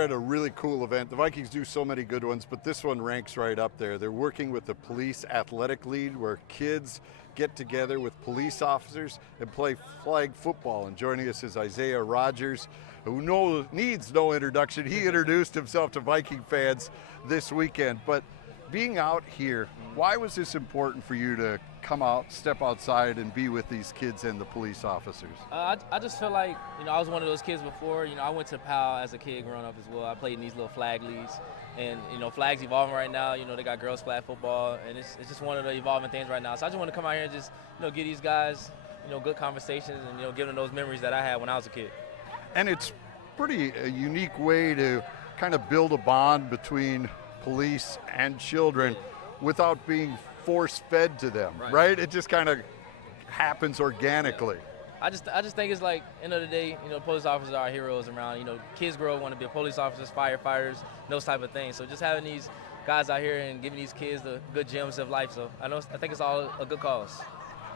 we're at a really cool event. The Vikings do so many good ones, but this one ranks right up there. They're working with the Police Athletic League, where kids get together with police officers and play flag football. And joining us is Isaiah Rodgers, who needs no introduction. He introduced himself to Viking fans this weekend. But being out here, why was this important for you to come out, step outside, and be with these kids and the police officers? I just feel like, I was one of those kids before. I went to PAL as a kid growing up as well. I played in these little flag leagues. And, flags evolving right now. They got girls flag football, and it's just one of the evolving things right now. So I just want to come out here and just, give these guys, good conversations and, give them those memories that I had when I was a kid. And it's pretty a unique way to kind of build a bond between police and children without being force-fed to them, right? It just kind of happens organically. I just think it's like, end of the day, police officers are heroes around. Kids grow up want to be police officers, firefighters, those type of things. So just having these guys out here and giving these kids the good gems of life. So I think it's all a good cause.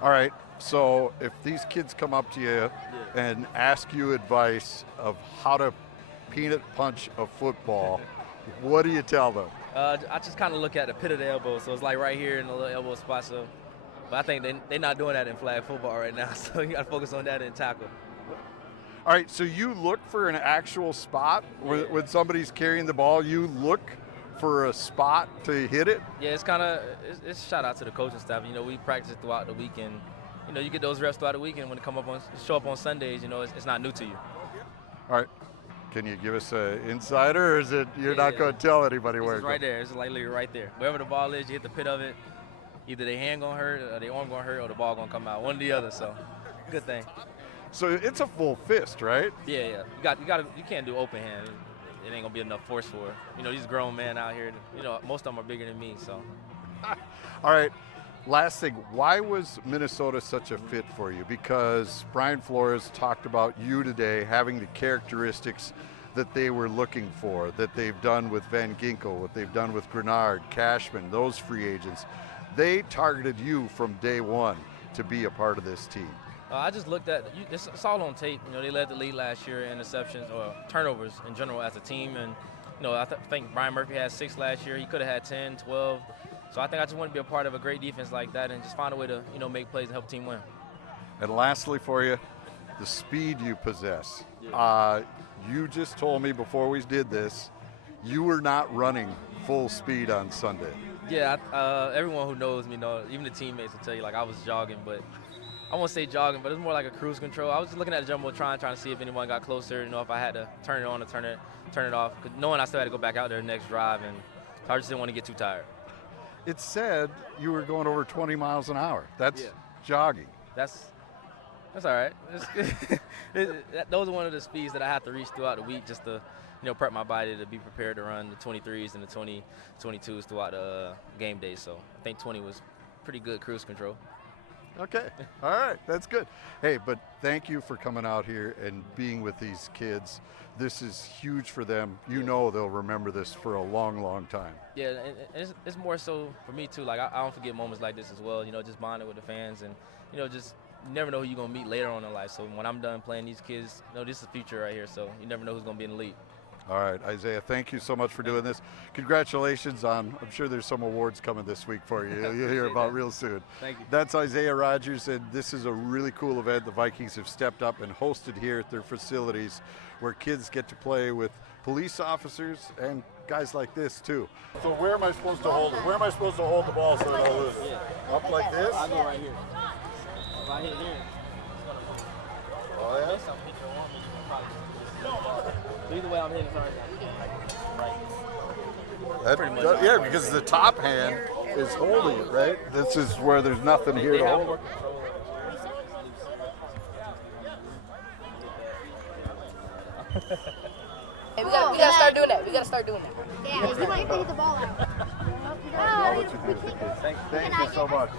All right, so if these kids come up to you and ask you advice of how to peanut punch a football, what do you tell them? I just kind of look at the pit of the elbow, so it's like right here in the little elbow spot. So, but I think they're not doing that in flag football right now, so you got to focus on that and tackle. All right, so you look for an actual spot when somebody's carrying the ball. You look for a spot to hit it. Yeah, it's a shout out to the coaching staff. We practice it throughout the weekend. You get those reps throughout the weekend. When it show up on Sundays, it's not new to you. All right. Can you give us an insider, or is it you're not going to tell anybody where it's right there? It's like literally right there. Wherever the ball is, you hit the pit of it. Either their hand going to hurt, or their arm going to hurt, or the ball going to come out. One or the other, so good thing. So it's a full fist, right? Yeah. You can't do open hand. It ain't going to be enough force for it. These grown men out here, most of them are bigger than me, so. All right. Last thing, why was Minnesota such a fit for you? Because Brian Flores talked about you today having the characteristics that they were looking for, that they've done with Van Ginkel, what they've done with Grenard, Cashman, those free agents. They targeted you from day one to be a part of this team. I just looked at it's all on tape. They led the league last year in interceptions or turnovers in general as a team. And, I think Brian Murphy had 6 last year. He could have had 10, 12. So I think I just want to be a part of a great defense like that and just find a way to, make plays and help the team win. And lastly for you, the speed you possess. You just told me before we did this, you were not running full speed on Sunday. Yeah, everyone who knows me even the teammates will tell you, I was jogging, but I won't say jogging, but it was more like a cruise control. I was just looking at the jumbotron, trying to see if anyone got closer, if I had to turn it on or turn it off, knowing I still had to go back out there the next drive, and so I just didn't want to get too tired. It said you were going over 20 miles an hour. That's jogging. That's all right. Those are one of the speeds that I have to reach throughout the week just to, prep my body to be prepared to run the 23s and the 22s throughout the game day. So I think 20 was pretty good cruise control. Okay. All right. That's good. Hey, but thank you for coming out here and being with these kids. This is huge for them. They'll remember this for a long, long time. Yeah, and it's more so for me, too. I don't forget moments like this as well, just bonding with the fans and, just you never know who you're going to meet later on in life. So when I'm done playing these kids, this is the future right here. So you never know who's going to be in the league. All right, Isaiah, thank you so much for doing this. Congratulations I'm sure there's some awards coming this week for you. You'll hear about real soon. Thank you. That's Isaiah Rodgers, and this is a really cool event the Vikings have stepped up and hosted here at their facilities where kids get to play with police officers and guys like this too. So where am I supposed to hold it? Where am I supposed to hold the ball so I don't lose? Yeah. Up like this? I go right here. If I hit here. Oh, yeah? So either way I'm hitting right. Yeah, because the top hand is holding it, right? This is where there's nothing here to hold. Hey, we gotta start doing that. Yeah, you might hit the ball out. I'll let you do it. Thank you so much.